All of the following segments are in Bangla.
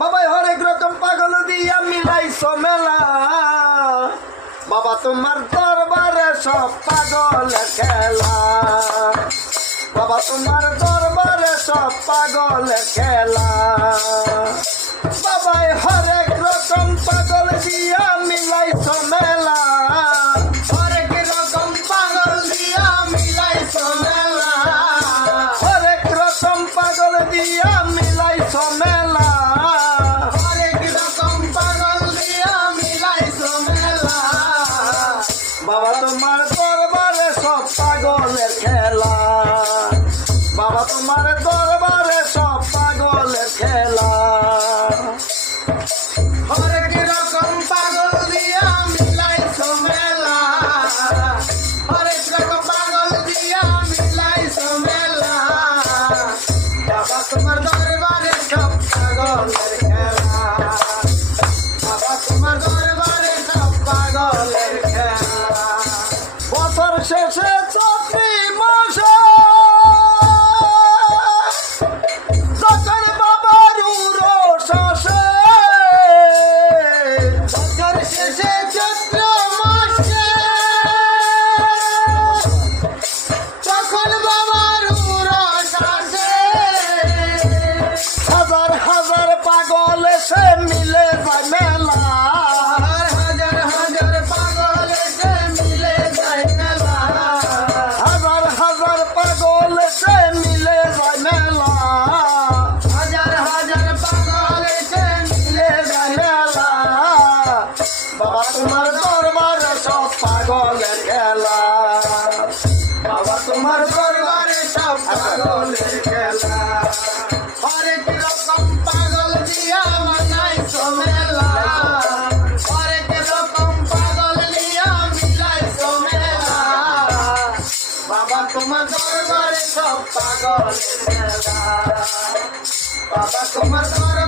বাবা হরেক রকম পাগল দিয়া মিলাই মেলা। বাবা, তোমার দরবারে সব পাগল খেলা। বাবা, তোমার দরবারে সব পাগল খেলা। বাবাই হরেক রকম পাগল দিয়া মিলাই মেলা। বসে চোখে খেলা হরেক রকম পাগল দিয়া মানাই মেলা হরেক রকম পাগল দিয়া মিলাই মেলা বাবা তোমার দরবারে সব পাগল মেলা বাবা তোমার দরবার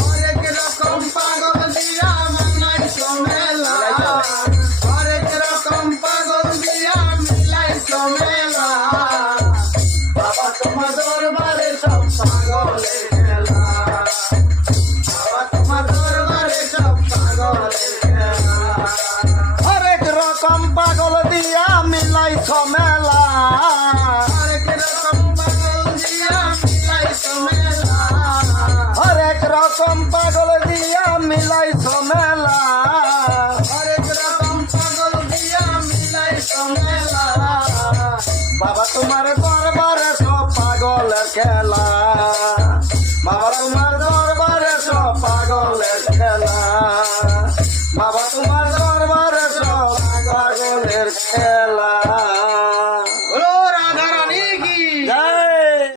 Allah.